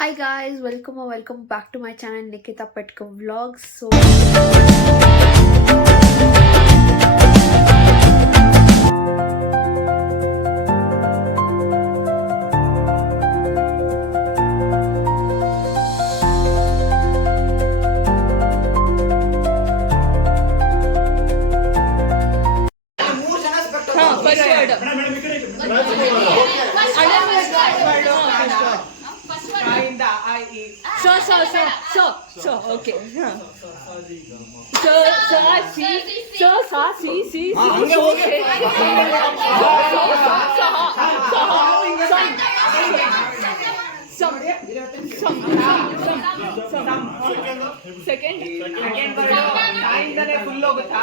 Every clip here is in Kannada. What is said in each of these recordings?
Hi guys, welcome back to my channel Nikita Petka Vlogs. Okay. Second full ಹೋಗುತ್ತಾ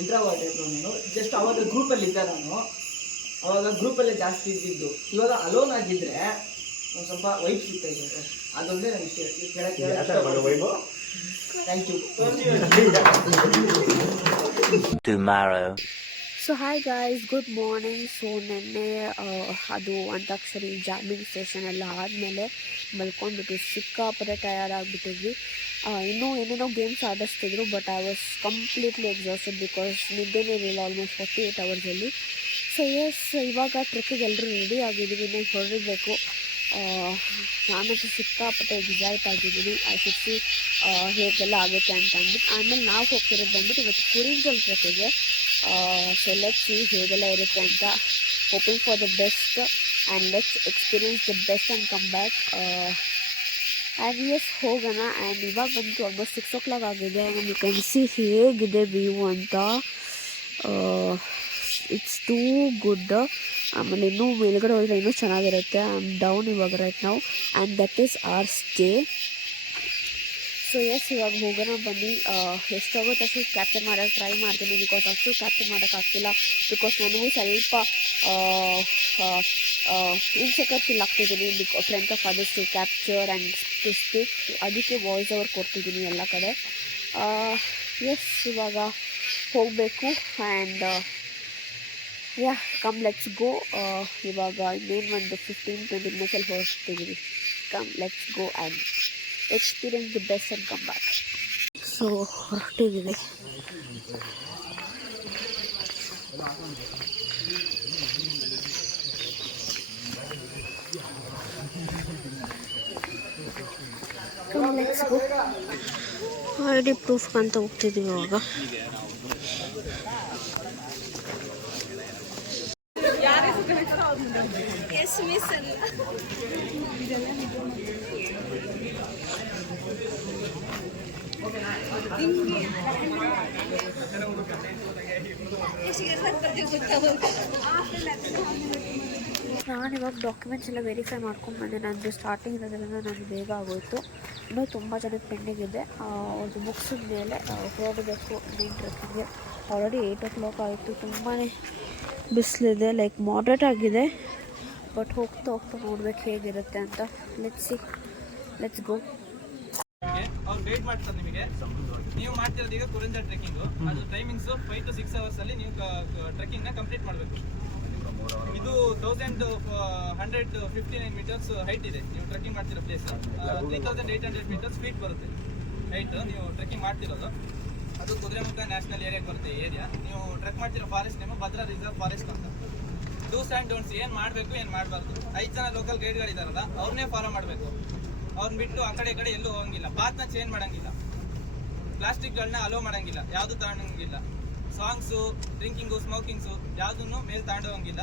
ಇಂಟ್ರಾವರ್ಟ್ ನಾನು ಜಸ್ಟ್ ಅವಾಗ ಗ್ರೂಪಲ್ಲಿ ಇದ್ದೆ ನಾನು ಅವಾಗ ಗ್ರೂಪಲ್ಲೇ ಜಾಸ್ತಿ ಇದ್ದಿದ್ದು. ಇವಾಗ ಅಲೋನ್ ಆಗಿದ್ರೆ ಒಂದು ಸ್ವಲ್ಪ ವೈಬ್ ಸಿಗ್ತಾ ಇದೆ, ಅದೊಂದೇ ನನಗೆ thank you. So hi guys, good morning. So ನೆನ್ನೆ ಅದು ಅಂತಾಕ್ಷರಿ ಜಾಮಿಂಗ್ ಸೆಷನ್ ಎಲ್ಲ ಆದಮೇಲೆ ಮಲ್ಕೊಂಡ್ಬಿಟ್ಟು ಸಿಕ್ಕಾಪಟ್ಟೆ ಟಯರ್ಡ್ ಆಗಿಬಿಟ್ಟಿದ್ವಿ. ಇನ್ನೂ ಏನೇನೋ ಗೇಮ್ಸ್ ಆಡಿಸ್ತಿದ್ರು, but I was completely exhausted because ನಿದ್ದೆನೇ ಇರಲಿಲ್ಲ ಆಲ್ಮೋಸ್ಟ್ 48 ಅವರ್ಸಲ್ಲಿ. ಸೊ ಎಸ್, ಇವಾಗ ಟ್ರೆಕ್ಕಿಗೆ ಎಲ್ಲರೂ ರೆಡಿ ಆಗಿದ್ದೀವಿ, ಇನ್ನೂ ಹೊರಡಬೇಕು. ನಾನಂತೂ ಸಿಕ್ಕಾಪಟ್ಟೆ ಎಕ್ಸೈಟ್ ಆಗಿದ್ದೀನಿ. ಐ ಸಿಕ್ಸಿ ಹೇಗೆಲ್ಲ ಆಗುತ್ತೆ ಅಂತ ಅಂದ್ಬಿಟ್ಟು. ಆಮೇಲೆ ನಾವು ಹೋಗ್ತಿರೋದು ಬಂದ್ಬಿಟ್ಟು ಇವತ್ತು ಕುರಿಂಜಲ್ ಟ್ರೆಕ್ಕಿಗೆ. ಸೊ ಲೆಟ್ಸ್ ಸಿ ಹೇಗೆಲ್ಲ ಇರುತ್ತೆ ಅಂತ. Hoping for the best and let's experience the best and come back. And yes ಹೋಗೋಣ. ಆ್ಯಂಡ್ ಇವಾಗ ಬಂದು ಆಲ್ಮೋಸ್ಟ್ 6 o'clock ಆಗಿದೆ. ಆ್ಯಂಡ್ ಯು ಕ್ಯಾನ್ ಸಿ ಹೇಗಿದೆ ವ್ಯೂ ಅಂತ. It's too good. ಆಮೇಲೆ ಇನ್ನೂ ಮೇಲ್ಗಡೆ ಹೋದರೆ ಇನ್ನೂ ಚೆನ್ನಾಗಿರುತ್ತೆ. ಐ ಆಮ್ ಡೌನ್ ಇವಾಗ ರೈಟ್ ನಾವು, and that is our stay. So yes, ಇವಾಗ ಹೋಗೋಣ ಬನ್ನಿ. ಎಷ್ಟಾಗುತ್ತೆ ಅಷ್ಟು ಕ್ಯಾಪ್ಚರ್ ಮಾಡೋಕ್ಕೆ ಟ್ರೈ ಮಾಡ್ತೀನಿ, ಬಿಕಾಸ್ ಅಷ್ಟು ಕ್ಯಾಪ್ಚರ್ ಮಾಡೋಕ್ಕಾಗ್ತಿಲ್ಲ. ಬಿಕಾಸ್ ನನಗೂ ಸ್ವಲ್ಪ ಇನ್ಸೆಕ್ಯೂರ್ ಫೀಲ್ ಆಗ್ತಿದ್ದೀನಿ front of others to capture and to speak. ಅದಕ್ಕೆ ವಾಯ್ಸ್ ಓವರ್ ಕೊಡ್ತಿದ್ದೀನಿ ಎಲ್ಲ ಕಡೆ. ಎಸ್, ಇವಾಗ ಹೋಗಬೇಕು. And yeah, come let's go. ಇವಾಗ ಇನ್ನೇನು ಒಂದು 15-20 ಮಿನಿಟ್ಸಲ್ಲಿ ಹೊರಡ್ತಿದ್ದೀನಿ. Come let's go and experience the best and come back. So ಹೊರಟಿದ್ದೀವಿ. Come let's go. Already proof ಅಂತ ಹೋಗ್ತಿದ್ದೀವಿ ಇವಾಗ. ನಾನಿವಾಗ ಡಾಕ್ಯುಮೆಂಟ್ಸ್ ಎಲ್ಲ ವೆರಿಫೈ ಮಾಡ್ಕೊಂಡ್ಬಂದೆ. ನಂದು ಸ್ಟಾರ್ಟಿಂಗ್ ಇರೋದ್ರಿಂದ ನನಗೆ ಬೇಗ ಆಗೋಯಿತು. ಇನ್ನೂ ತುಂಬ ಜನಕ್ಕೆ ಪೆಂಡಿಂಗ್ ಇದೆ. ಅದು ಮುಗಿಸಿದ ಮೇಲೆ ಹೋಗಬೇಕು ಮೇನ್ ಟ್ರೆಕ್ಕಿಂಗ್ಗೆ. ಆಲ್ರೆಡಿ 8 o'clock ಆಯಿತು. ತುಂಬಾ ಬಿಸಿಲಿದೆ, ಲೈಕ್ ಮಾಡ್ರೇಟ್ ಆಗಿದೆ. ಬಟ್ ಹೋಗ್ತಾ ಹೋಗ್ತಾ ನೋಡ್ಬೇಕು ಹೇಗಿರುತ್ತೆ ಅಂತ. Let's go. ಅವ್ರು ಗೈಡ್ ಮಾಡ್ತಾರೆ ನಿಮಗೆ. ನೀವು ಮಾಡ್ತಿರೋದು ಈಗ ಕುರಿಂಜಲ್ ಟ್ರೆಕ್ಕಿಂಗ್. ಅದು ಟೈಮಿಂಗ್ಸ್ 5 to 6 hours ಅಲ್ಲಿ ನೀವು ಟ್ರೆಕ್ಕಿಂಗ್ ನ ಕಂಪ್ಲೀಟ್ ಮಾಡಬೇಕು. ಇದು 1159 meters ಹೈಟ್ ಇದೆ. ನೀವು ಟ್ರೆಕ್ಕಿಂಗ್ ಮಾಡ್ತಿರೋ ಪ್ಲೇಸ್ 3800 meters ಫೀಟ್ ಬರುತ್ತೆ ಹೈಟ್. ನೀವು ಟ್ರೆಕ್ಕಿಂಗ್ ಮಾಡ್ತಿರೋದು ಅದು ಕುದುರೆಮುಖ ನ್ಯಾಷನಲ್ ಏರಿಯಾಗೆ ಬರುತ್ತೆ ಏರಿಯಾ. ನೀವು ಟ್ರೆಕ್ ಮಾಡ್ತಿರೋ forest name Bhadra reserve forest ಅಂತ. ಡೂಸ್ ಆ್ಯಂಡ್ ಡೋಂಟ್ಸ್, ಏನು ಮಾಡಬೇಕು ಏನು ಮಾಡಬಾರ್ದು. 5 ಜನ ಲೋಕಲ್ ಗೈಡ್ಗಳಿದಾರಲ್ಲ ಅವ್ರನ್ನೇ ಫಾಲೋ ಮಾಡಬೇಕು. ಅವ್ರನ್ನ ಬಿಟ್ಟು ಆ ಕಡೆ ಈ ಕಡೆ ಎಲ್ಲೂ ಹೋಗಂಗಿಲ್ಲ. ಪಾತ್ನ ಚೇಂಜ್ ಮಾಡಂಗಿಲ್ಲ. ಪ್ಲಾಸ್ಟಿಕ್ಗಳನ್ನ ಅಲೋ ಮಾಡಂಗಿಲ್ಲ, ಯಾವುದು ತಗೊಳಂಗಿಲ್ಲ. ಸಾಂಗ್ಸು, ಡ್ರಿಂಕಿಂಗು, ಸ್ಮೋಕಿಂಗ್ಸು ಯಾವುದನ್ನು ಮೇಲೆ ತಗೊಂಡೋಗಂಗಿಲ್ಲ.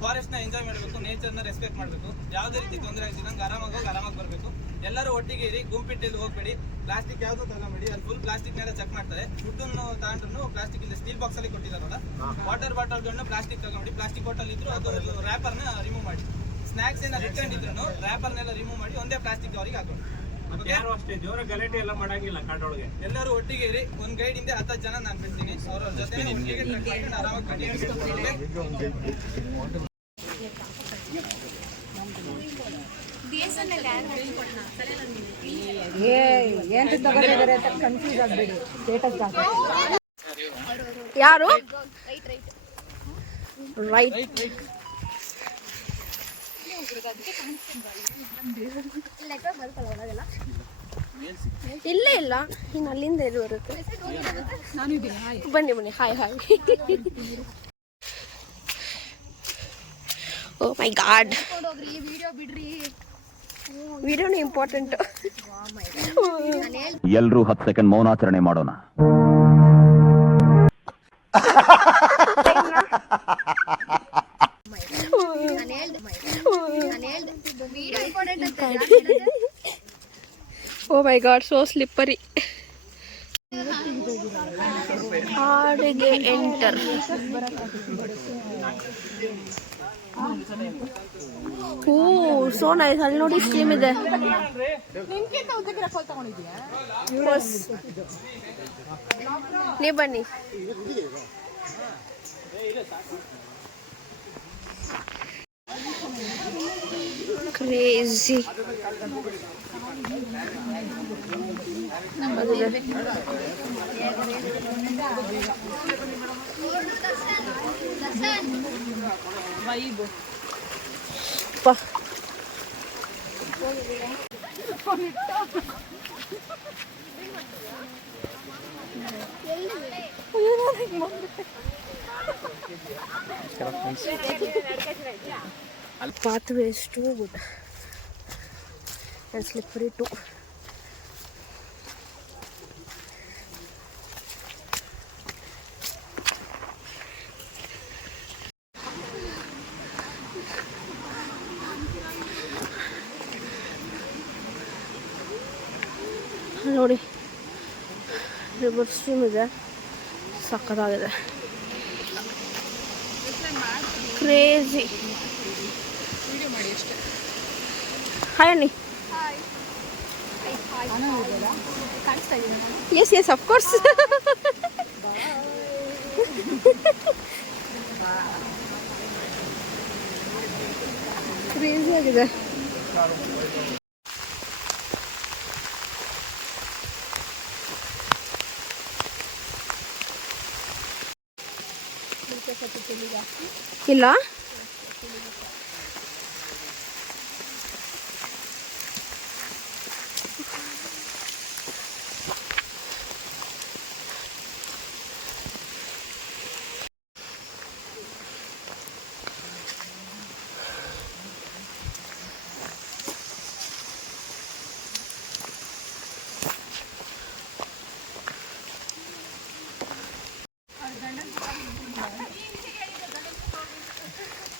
ಫಾರೆಸ್ಟ್ನ ಎಂಜಾಯ್ ಮಾಡಬೇಕು, ನೇಚರ್ನ ರೆಸ್ಪೆಕ್ಟ್ ಮಾಡಬೇಕು, ಯಾವುದೇ ರೀತಿ ತೊಂದರೆ ಆಗ್ತಿದ್ದಂಗೆ ಆರಾಮಾಗಿ ಬರಬೇಕು. ಎಲ್ಲರೂ ಒಟ್ಟಿಗೆ ಇರಿ, ಗುಂಪಿಟ್ಟಲ್ಲಿ ಹೋಗಬೇಡಿ, ಪ್ಲಾಸ್ಟಿಕ್ ಯಾವುದು ತಗೊಂಬೇಡಿ. ಅಲ್ಲಿ ಫುಲ್ ಪ್ಲಾಸ್ಟಿಕ್ನೆಲ್ಲ ಚೆಕ್ ಮಾಡ್ತಾರೆ. ಫುಡ್ಡನ್ನು ತಗೊಂಡ್ರು ಪ್ಲಾಸ್ಟಿಕ್ ಇಲ್ಲ, ಸ್ಟೀಲ್ ಬಾಕ್ಸಲ್ಲಿ ಕೊಟ್ಟಿದ್ದಾರಲ್ಲ. ವಾಟರ್ ಬಾಟಲ್ಗಳನ್ನ ಪ್ಲಾಸ್ಟಿಕ್ ತಗೊಂಬಿಡಿ. ಪ್ಲಾಸ್ಟಿಕ್ ಬಾಟಲ್ ಇದ್ರು ಅದು ರ್ಯಾಪರ್ನ ರಿಮೂವ್ ಮಾಡಿ. ಸ್ನ್ಯಾಕ್ಸ್ ಏನಾದ್ರು ಇಟ್ಕೊಂಡಿದ್ರು ರ್ಯಾಪರ್ನೆಲ್ಲ ರಿಮೂವ್ ಮಾಡಿ ಒಂದೇ ಪ್ಲಾಸ್ಟಿಕ್ ಅವರಿಗೆ ಹಾಕೊಂಡು. ಯಾರು ಅಷ್ಟೇ ಜೋರ ಗಲಾಟೆ ಎಲ್ಲ ಮಾಡಂಗಿಲ್ಲ ಕಾಡೊಳಗೆ. ಎಲ್ಲರೂ ಒಟ್ಟಿಗೆ ಇರಿ. ಒಂದು ಗೈಡ್ ಇಂದ 10 ಜನ ನಾನು ಬಿಡ್ತೀನಿ, ಅವ್ರ ಜೊತೆ ಆರಾಮಾಗಿ ಯಾರು ರೈಟ್ ಇಲ್ಲೇ ಇಲ್ಲ, ಇನ್ನು ಅಲ್ಲಿಂದ ಎಲ್ಲಿ ಬರುತ್ತೆ. ಬನ್ನಿ ಹಾಯ್ ಓ ಮೈ ಗಾಡ್, ವಿಡಿಯೋನು ಇಂಪಾರ್ಟೆಂಟ್. ಎಲ್ಲರೂ 10 ಸೆಕೆಂಡ್ ಮೌನಾಚರಣೆ ಮಾಡೋಣ. Oh my god, so slippery. ಹಾಡಿಗೆ ಎಂಟರ್. Oh so nice. ಅಲ್ಲಿ ನೋಡಿ ಸ್ಟೀಮ್ ಇದೆ. ನೀವು ಬನ್ನಿ. Crazy. Pathway is too good and slippery too. ನೋಡಿ ರಿವರ್ ಸ್ಟ್ರೀಮ್ ಇದೆ, ಸಕ್ಕತ್ತಾಗಿದೆ. ಕ್ರೇಜಿ. ಹಾಯ್ ಅನ್ನಿ. Yes of course. ಕ್ರೇಜಿ ಆಗಿದೆ. ಇಲ್ಲ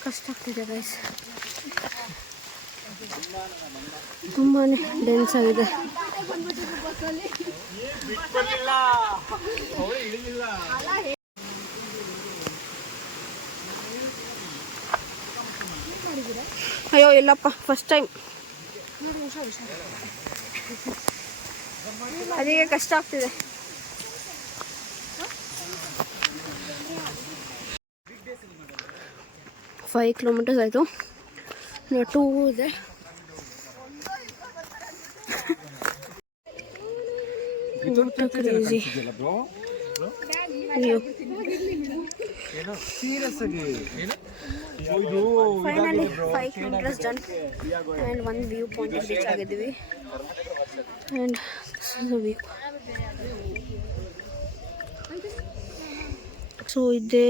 ಕಷ್ಟ ಆಗ್ತಿದೆ ಗೈಸ್, ತುಂಬಾ ಡೆನ್ಸ್ ಆಗಿದೆ. ಅಯ್ಯೋ ಇಲ್ಲಪ್ಪ, ಫಸ್ಟ್ ಟೈಮ್, ಅದಕ್ಕೆ ಕಷ್ಟ ಆಗ್ತಿದೆ. ಫೈವ್ ಕಿಲೋಮೀಟರ್ಸ್ ಆಯಿತು, 2 ಇದೆ. Crazy. Finally 5 kilometres done and 1 view point reach ಆಗಿದ್ದೀವಿ. And view. ಸೊ ಇದೇ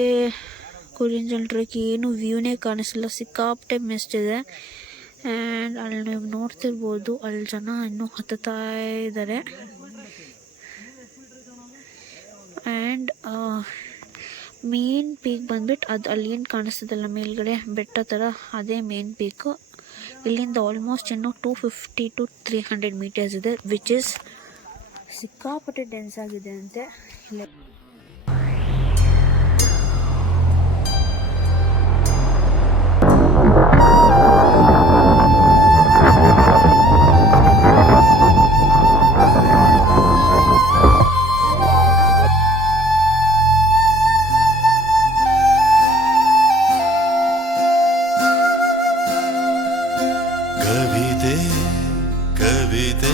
ಕೊರಿಯನ್ ಟ್ರೆಕ್. ಏನು ವ್ಯೂನೇ ಕಾಣಿಸಿಲ್ಲ, ಸಿಕ್ಕಾಪಟ್ಟೆ ಮಿಸ್ಟ್ ಇದೆ. ಆ್ಯಂಡ್ ಅಲ್ಲಿ ನೀವು ನೋಡ್ತಿರ್ಬೋದು, ಅಲ್ಲಿ ಜನ ಇನ್ನೂ ಹತ್ತುತ್ತಾ ಇದ್ದಾರೆ. ಆ್ಯಂಡ್ ಮೇನ್ ಪೀಕ್ ಬಂದ್ಬಿಟ್ಟು ಅದು ಅಲ್ಲಿ ಏನು ಕಾಣಿಸ್ತದಲ್ಲ ಮೇಲ್ಗಡೆ ಬೆಟ್ಟ ಥರ, ಅದೇ ಮೇನ್ ಪೀಕು. ಇಲ್ಲಿಂದ ಆಲ್ಮೋಸ್ಟ್ ಇನ್ನೂ 250 to 300 ಮೀಟರ್ಸ್ ಇದೆ, ವಿಚ್ ಇಸ್ ಸಿಕ್ಕಾಪಟ್ಟೆ ಡೆನ್ಸ್ ಆಗಿದೆ ಅಂತೆ. ಕವಿತೆ ಕವಿತೆ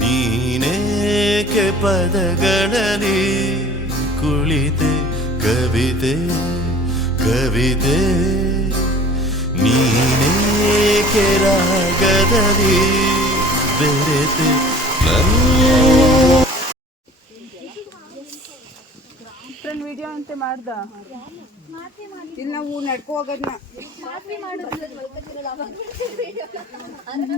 ನೀನೇಕೆ ಪದಗಳಲ್ಲಿ ಕುಳಿತೆ, ಕವಿತೆ ಕವಿತೆ ನೀನೇಕೆ ರಾಗದಲ್ಲಿ ಬೆರೆತೆ. ವಿಡಿಯೋ ಅಂತ ಮಾಡ್ದ ಇಲ್ಲಿ ನಾವು ನಡ್ಕೊ ಹೋಗೋದನ್ನ ಅಲ್ಲಿ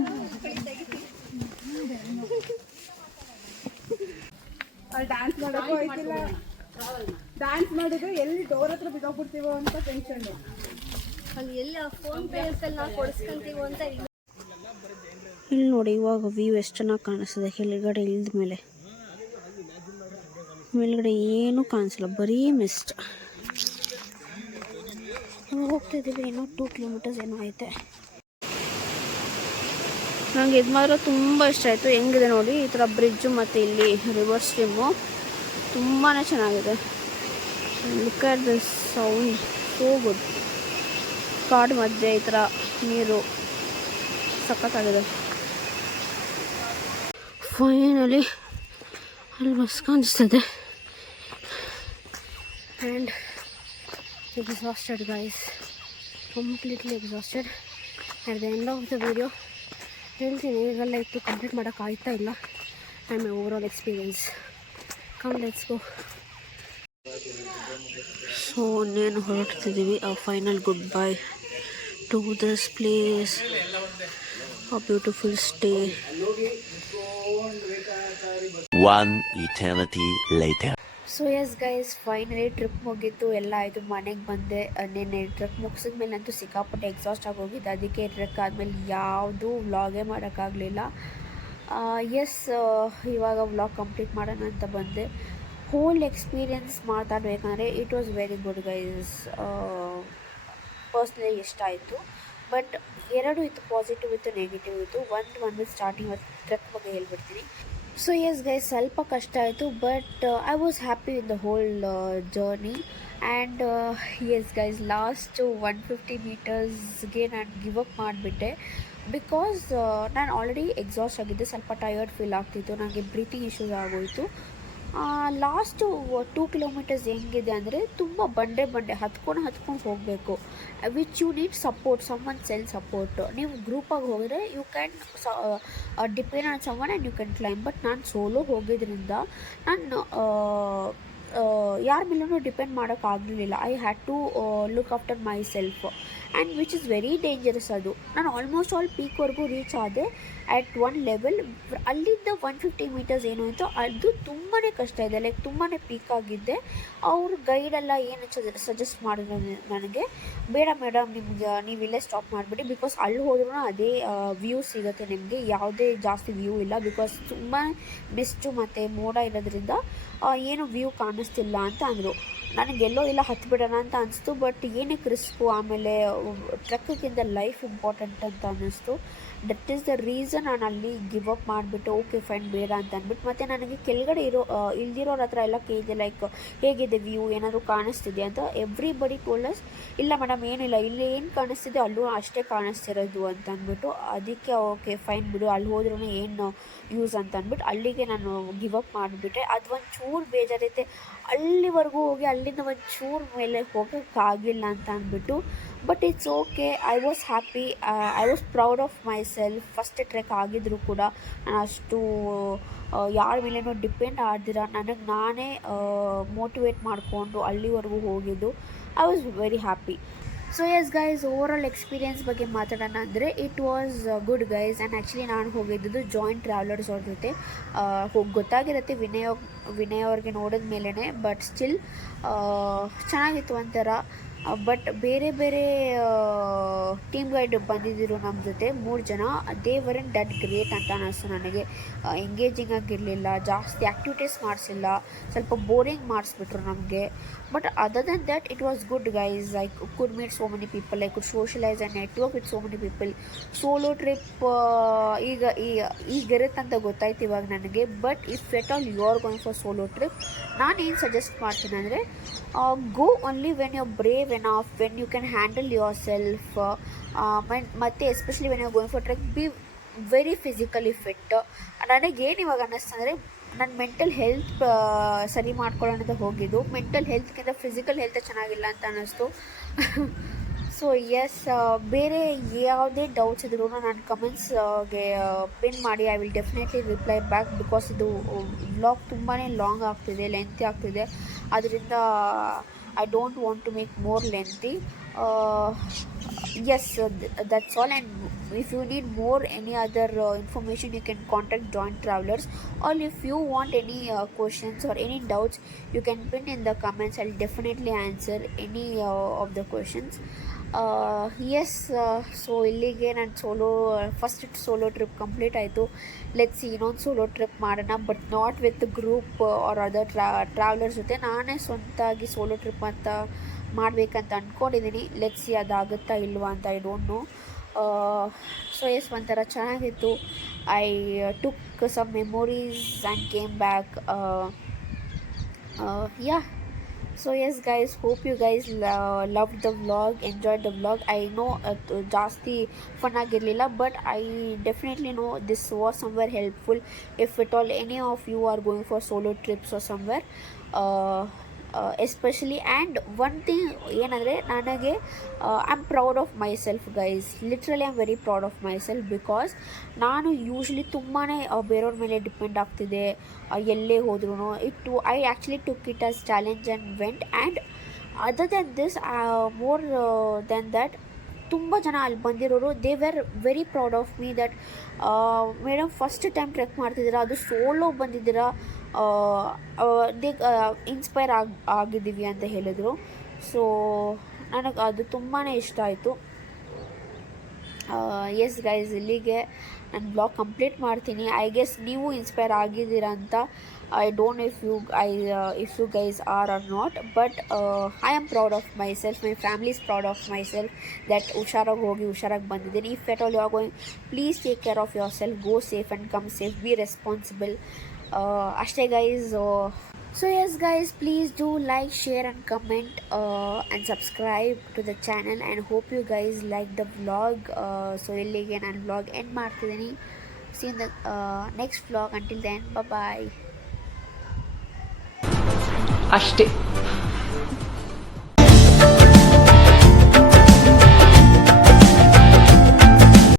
ಡ್ಯಾನ್ಸ್ ಮಾಡೋಕ್ಕೂ ಆಯ್ತಿಲ್ಲ. ಡ್ಯಾನ್ಸ್ ಮಾಡಿದ್ರೆ ಎಲ್ಲಿ ಡೋರ್ ಹತ್ರ ಬಿದ್ದೋಗ್ಬಿಡ್ತೀವೋ ಅಂತ ಟೆನ್ಷನ್. ಅಲ್ಲಿ ಎಲ್ಲ ಫೋನ್ ಪೇ ನಾವು ಕೊಡಿಸ್ಕೊಂತೀವೋ ಅಂತ. ಇಲ್ಲಿ ನೋಡಿ ಇವಾಗ ವ್ಯೂ ಎಷ್ಟು ಚೆನ್ನಾಗಿ ಕಾಣಿಸ್ತದೆ. ಕೆಳಗಡೆ ಇಳಿದ ಮೇಲೆ ಮೇಲ್ಗಡೆ ಏನೂ ಕಾಣಿಸಲ್ಲ, ಬರೀ ಮಿಸ್ಟ್. ನಾವು ಹೋಗ್ತಿದ್ದೀವಿ, ಇನ್ನೂ 2 ಕಿಲೋಮೀಟರ್ಸ್ ಏನೋ ಐತೆ. ನನಗೆ ಇದು ಮಾತ್ರ ತುಂಬ ಇಷ್ಟ ಆಯಿತು. ಹೆಂಗಿದೆ ನೋಡಿ, ಈ ಥರ ಬ್ರಿಡ್ಜು ಮತ್ತು ಇಲ್ಲಿ ರಿವರ್ ಸ್ಟ್ರೀಮು ತುಂಬಾ ಚೆನ್ನಾಗಿದೆ. Look at the sound, so good. ಕಾಡು ಮಧ್ಯೆ ಈ ಥರ ನೀರು ಸಖತ್ತಾಗಿದೆ. ಫೈನಲಿ ಅಲ್ಲಿ ಬಸ್ ಕಾಣಿಸ್ತದೆ. And exhausted guys, completely exhausted. At the end of the video ಹೇಳ್ತೀನಿ ಈಗೆಲ್ಲ ಇತ್ತು ಕಂಪ್ಲೀಟ್ ಮಾಡೋಕ್ಕಾಗ್ತಾ ಇಲ್ಲ. And my overall experience. Come let's go. So ಇನ್ನೇನು ಹೊರಡ್ತಿದ್ದೀವಿ. Final goodbye to this place, a beautiful stay. One eternity later. So yes guys, finally trip ಮುಗೀತು, ಎಲ್ಲ ಆಯಿತು, ಮನೆಗೆ ಬಂದೆ. ನೆನ್ನೆ ಟ್ರಿಪ್ ಮುಗಿಸಿದ್ಮೇಲೆ ಅಂತೂ ಸಿಕ್ಕಾಪಟ್ಟೆ ಎಕ್ಸಾಸ್ಟ್ ಆಗೋಗಿದ್ದೆ. ಅದಕ್ಕೆ ಟ್ರೆಕ್ ಆದಮೇಲೆ ಯಾವುದೂ ವ್ಲಾಗೇ ಮಾಡೋಕ್ಕಾಗಲಿಲ್ಲ. ಎಸ್, ಇವಾಗ ವ್ಲಾಗ್ ಕಂಪ್ಲೀಟ್ ಮಾಡೋಣ ಅಂತ ಬಂದೆ. ಹೋಲ್ ಎಕ್ಸ್ಪೀರಿಯನ್ಸ್ ಮಾತಾಡಬೇಕಂದ್ರೆ it was very good guys. Personally ಇಷ್ಟ ಆಯಿತು. ಬಟ್ ಎರಡು ಇತ್ತು, ಪಾಸಿಟಿವ್ ಇತ್ತು, ನೆಗೆಟಿವ್ ಇತ್ತು. ಒಂದು ಸ್ಟಾರ್ಟಿಂಗ್ ಟ್ರೆಕ್ ಬಗ್ಗೆ ಹೇಳ್ಬಿಡ್ತೀನಿ. ಸೊ ಎಸ್ ಗೈಸ್, ಸ್ವಲ್ಪ ಕಷ್ಟ ಆಯಿತು, but I was happy in the whole journey. And yes guys, last 150 ಮೀಟರ್ಸ್ಗೆ ನಾನು ಗಿವ್ ಅಪ್ ಮಾಡಿಬಿಟ್ಟೆ. ಬಿಕಾಸ್ ನಾನು ಆಲ್ರೆಡಿ ಎಕ್ಸಾಸ್ಟ್ ಆಗಿದ್ದೆ, ಸ್ವಲ್ಪ ಟಯರ್ಡ್ ಫೀಲ್ ಆಗ್ತಿತ್ತು, ನನಗೆ ಬ್ರೀತಿಂಗ್ ಇಶ್ಯೂಸ್ ಆಗೋಯಿತು. ಲಾಸ್ಟು 2 ಕಿಲೋಮೀಟರ್ಸ್ ಹೆಂಗಿದೆ ಅಂದರೆ ತುಂಬ ಬಂಡೆ ಹತ್ಕೊಂಡು ಹೋಗಬೇಕು. Which you need support, someone self support. ನೀವು ಗ್ರೂಪಾಗಿ ಹೋದರೆ you can depend on someone and you can climb. But ನಾನು ಸೋಲೋ ಹೋಗಿದ್ದರಿಂದ ನಾನು ಯಾರ ಮೇಲೂ ಡಿಪೆಂಡ್ ಮಾಡೋಕ್ಕಾಗಲಿಲ್ಲ. I had to look after myself, and which is very dangerous. ಅದು ನಾನು ಆಲ್ಮೋಸ್ಟ್ ಆಲ್ ಪೀಕ್ವರೆಗೂ ರೀಚ್ ಆದೆ ಆ್ಯಟ್ ಒನ್ ಲೆವೆಲ್. ಅಲ್ಲಿಂದ 150 ಮೀಟರ್ಸ್ ಏನಾಯಿತು ಅದು ತುಂಬಾ ಕಷ್ಟ ಇದೆ, ಲೈಕ್ ತುಂಬಾ ಪೀಕ್ ಆಗಿದ್ದೆ. ಅವ್ರ ಗೈಡೆಲ್ಲ ಏನು ಸಜೆಸ್ಟ್ ಮಾಡಿದ್ರು ನನಗೆ, ಬೇಡ ಮೇಡಮ್, ನಿಮ್ಗೆ ನೀವು ಇಲ್ಲೇ ಸ್ಟಾಪ್ ಮಾಡಿಬಿಡಿ, ಬಿಕಾಸ್ ಅಲ್ಲಿ ಹೋದ್ರೂ ಅದೇ ವ್ಯೂ ಸಿಗುತ್ತೆ ನಿಮಗೆ, ಯಾವುದೇ ಜಾಸ್ತಿ ವ್ಯೂ ಇಲ್ಲ. ಬಿಕಾಸ್ ತುಂಬ ಮಿಸ್ಟು ಮತ್ತು ಮೋಡ ಇರೋದ್ರಿಂದ ಏನು ವ್ಯೂ ಕಾಣಿಸ್ತಿಲ್ಲ ಅಂತ ಅಂದರು. ನನಗೆಲ್ಲೋ ಇಲ್ಲ ಹತ್ಬಿಡೋಣ ಅಂತ ಅನಿಸ್ತು, ಬಟ್ ಏನಕ್ಕೆ ರಿಸ್ಕು, ಆಮೇಲೆ ಟ್ರೆಕ್ಕಿಂದ ಲೈಫ್ ಇಂಪಾರ್ಟೆಂಟ್ ಅಂತ ಅನ್ನಿಸ್ತು. ದಟ್ ಈಸ್ ದ ರೀಸನ್ ನಾನು ಅಲ್ಲಿ ಗಿವ್ ಅಪ್ ಮಾಡಿಬಿಟ್ಟು ಓಕೆ ಫೈನ್ ಬೇಡ ಅಂತ ಅಂದ್ಬಿಟ್ಟು. ಮತ್ತು ನನಗೆ ಕೆಳಗಡೆ ಇಲ್ದಿರೋರ ಹತ್ರ ಎಲ್ಲ ಕೇಳಿದೆ, ಲೈಕ್ ಹೇಗಿದೆ ವ್ಯೂ, ಏನಾದರೂ ಕಾಣಿಸ್ತಿದೆ ಅಂತ. ಎವ್ರಿಬಡಿ ಟೋಲ್ಡ್ ಅಸ್, ಇಲ್ಲ ಮೇಡಮ್ ಏನಿಲ್ಲ, ಇಲ್ಲಿ ಏನು ಕಾಣಿಸ್ತಿದೆ ಅಲ್ಲೂ ಅಷ್ಟೇ ಕಾಣಿಸ್ತಿರೋದು ಅಂತ ಅಂದ್ಬಿಟ್ಟು. ಅದಕ್ಕೆ ಓಕೆ ಫೈನ್ ಬಿಡು, ಅಲ್ಲಿ ಹೋದ್ರೂ ಏನು ಯೂಸ್ ಅಂತ ಅಂದ್ಬಿಟ್ಟು ಅಲ್ಲಿಗೆ ನಾನು ಗಿವ್ ಅಪ್ ಮಾಡಿಬಿಟ್ಟೆ. ಅದು ಒಂದು ಚೂರು ಬೇಜಾರೈತೆ, ಅಲ್ಲಿವರೆಗೂ ಹೋಗಿ ಅಲ್ಲಿಂದ ಒಂದು ಚೂರು ಮೇಲೆ ಹೋಗೋಕ್ಕಾಗಿಲ್ಲ ಅಂತ ಅಂದ್ಬಿಟ್ಟು. But it's okay, I was happy, I was proud of my self. First trek ಆಗಿದ್ದರೂ ಕೂಡ ನಾನು ಅಷ್ಟು ಯಾರ ಮೇಲೇನೋ ಡಿಪೆಂಡ್ ಆಡ್ದಿರ ನನಗೆ ನಾನೇ ಮೋಟಿವೇಟ್ ಮಾಡಿಕೊಂಡು ಅಲ್ಲಿವರೆಗೂ ಹೋಗಿದ್ದು. I was very happy. So yes guys, overall experience ಬಗ್ಗೆ ಮಾತಾಡೋಣ ಅಂದರೆ it was good guys. And actually ನಾನು ಹೋಗಿದ್ದು ಜಾಯಿಂಟ್ ಟ್ರಾವೆಲರ್ಸ್ ಅವ್ರ ಜೊತೆ. ಗೊತ್ತಾಗಿರುತ್ತೆ ವಿನಯ್ ಅವ್ರಿಗೆ ನೋಡಿದ ಮೇಲೇ, ಬಟ್ ಸ್ಟಿಲ್ ಚೆನ್ನಾಗಿತ್ತು ಒಂಥರ. ಬಟ್ ಬೇರೆ ಬೇರೆ ಟೀಮ್ ಗೈಡ್ ಬಂದಿದ್ದರು ನಮ್ಮ ಜೊತೆ 3 ಜನ. ದೇ ವರನ್ ದಟ್ ಗ್ರೇಟ್ ಅಂತ ಅನ್ನಿಸ್ತು ನನಗೆ. ಎಂಗೇಜಿಂಗ್ ಆಗಿರಲಿಲ್ಲ, ಜಾಸ್ತಿ ಆ್ಯಕ್ಟಿವಿಟೀಸ್ ಮಾಡಿಸಿಲ್ಲ, ಸ್ವಲ್ಪ ಬೋರಿಂಗ್ ಮಾಡಿಸ್ಬಿಟ್ರು ನಮಗೆ. But other than that it was good guys. I could meet so many people, I could socialise and network with so many people. Solo trip ಈಗಿರುತ್ತಂತ ಗೊತ್ತಾಯ್ತು ಇವಾಗ ನನಗೆ. But if at all you are going for solo trip, ನಾನೇನು ಸಜೆಸ್ಟ್ ಮಾಡ್ತೀನಿ ಅಂದರೆ go only when you are brave enough, when you can handle yourself, ಮತ್ತು especially when you going for trek be very physically fit. ನನಗೇನು ಇವಾಗ ಅನ್ನಿಸ್ತಂದರೆ ನನ್ನ ಮೆಂಟಲ್ ಹೆಲ್ತ್ ಸರಿ ಮಾಡ್ಕೊಳ್ಳೋಣ ಹೋಗಿದ್ದು. ಮೆಂಟಲ್ ಹೆಲ್ತ್ಗಿಂತ ಫಿಸಿಕಲ್ ಹೆಲ್ತ್ ಚೆನ್ನಾಗಿಲ್ಲ ಅಂತ ಅನ್ನಿಸ್ತು. ಸೊ ಎಸ್, ಬೇರೆ ಯಾವುದೇ ಡೌಟ್ಸ್ ಇದ್ರೂ ನಾನು ಕಮೆಂಟ್ಸ್ಗೆ ಪಿನ್ ಮಾಡಿ. I will definitely reply back. Because ಇದು ವ್ಲಾಗ್ ತುಂಬಾ ಲಾಂಗ್ ಆಗ್ತಿದೆ, ಲೆಂತಿ ಆಗ್ತಿದೆ. ಅದರಿಂದ I don't want to make more lengthy. Yes, that's all. And if you need more any other information, you can contact Joint Travelers. Or if you want any questions or any doubts, you can pin in the comments. I'll definitely answer any of the questions. Yes, so ಇಲ್ಲಿಗೆ ನಾನು ಫಸ್ಟ್ ಸೋಲೋ ಟ್ರಿಪ್ ಕಂಪ್ಲೀಟ್ ಆಯಿತು. ಲೆಟ್ಸ್ ಸಿ, ಇನ್ನೊಂದು ಸೋಲೋ ಟ್ರಿಪ್ ಮಾಡೋಣ, but not with group or other travellers ಜೊತೆ. ನಾನೇ ಸ್ವಂತಾಗಿ ಸೋಲೋ ಟ್ರಿಪ್ ಅಂತ ಮಾಡಬೇಕಂತ ಅಂದ್ಕೊಂಡಿದ್ದೀನಿ. ಲೆಟ್ಸ್ ಸಿ ಅದಾಗುತ್ತಾ ಇಲ್ವಾ ಅಂತ, I don't know. So yes, ಒಂಥರ ಚೆನ್ನಾಗಿತ್ತು. I took some memories and came back. Yeah. So yes guys, hope you guys loved the vlog, enjoyed the vlog. I know ಜಾಸ್ತಿ ಫನ್ ಆಗಿರಲಿಲ್ಲ, but I definitely know this was somewhere helpful if at all any of you are going for solo trips or somewhere, especially. And one thing ಏನಂದರೆ, ನನಗೆ I am proud of myself guys. Literally I am very proud of myself. Because ನಾನು ಯೂಶ್ವಲಿ ತುಂಬಾ ಬೇರೆಯವ್ರ ಮೇಲೆ ಡಿಪೆಂಡ್ ಆಗ್ತಿದೆ ಎಲ್ಲೇ ಹೋದ್ರೂ. I actually took it as challenge and went. And other than this, more than that, ತುಂಬ ಜನ ಅಲ್ಲಿ ಬಂದಿರೋರು they were very proud of me that madam first time trek ಮಾಡ್ತಿದ್ದೀರಾ, ಅದು ಸೋಲೋ ಬಂದಿದ್ದೀರಾ, ಇನ್ಸ್ಪೈರ್ ಆಗಿದ್ದೀವಿ ಅಂತ ಹೇಳಿದರು. ಸೊ ನನಗೆ ಅದು ತುಂಬಾ ಇಷ್ಟ ಆಯಿತು. ಎಸ್ ಗೈಸ್, ಇಲ್ಲಿಗೆ ನಾನು ಬ್ಲಾಗ್ ಕಂಪ್ಲೀಟ್ ಮಾಡ್ತೀನಿ. ಐ ಗೆಸ್ ನೀವು ಇನ್ಸ್ಪೈರ್ ಆಗಿದ್ದೀರಾ ಅಂತ. I don't know if you guys are or not, but I am proud of myself. My family is proud of myself that ಹುಷಾರಾಗಿ ಹೋಗಿ ಹುಷಾರಾಗಿ ಬಂದಿದ್ದೀನಿ. If at all you are going, please take care of yourself. Go safe and come safe. Be responsible. ಅಷ್ಟೇ guys. So yes guys, please do like, share and comment and subscribe to the channel, and hope you guys like the vlog. So illige ನಾನು vlog end ಮಾಡ್ತಿದ್ದೀನಿ. See you in the next vlog. Until then, bye bye. ಅಷ್ಟೇ.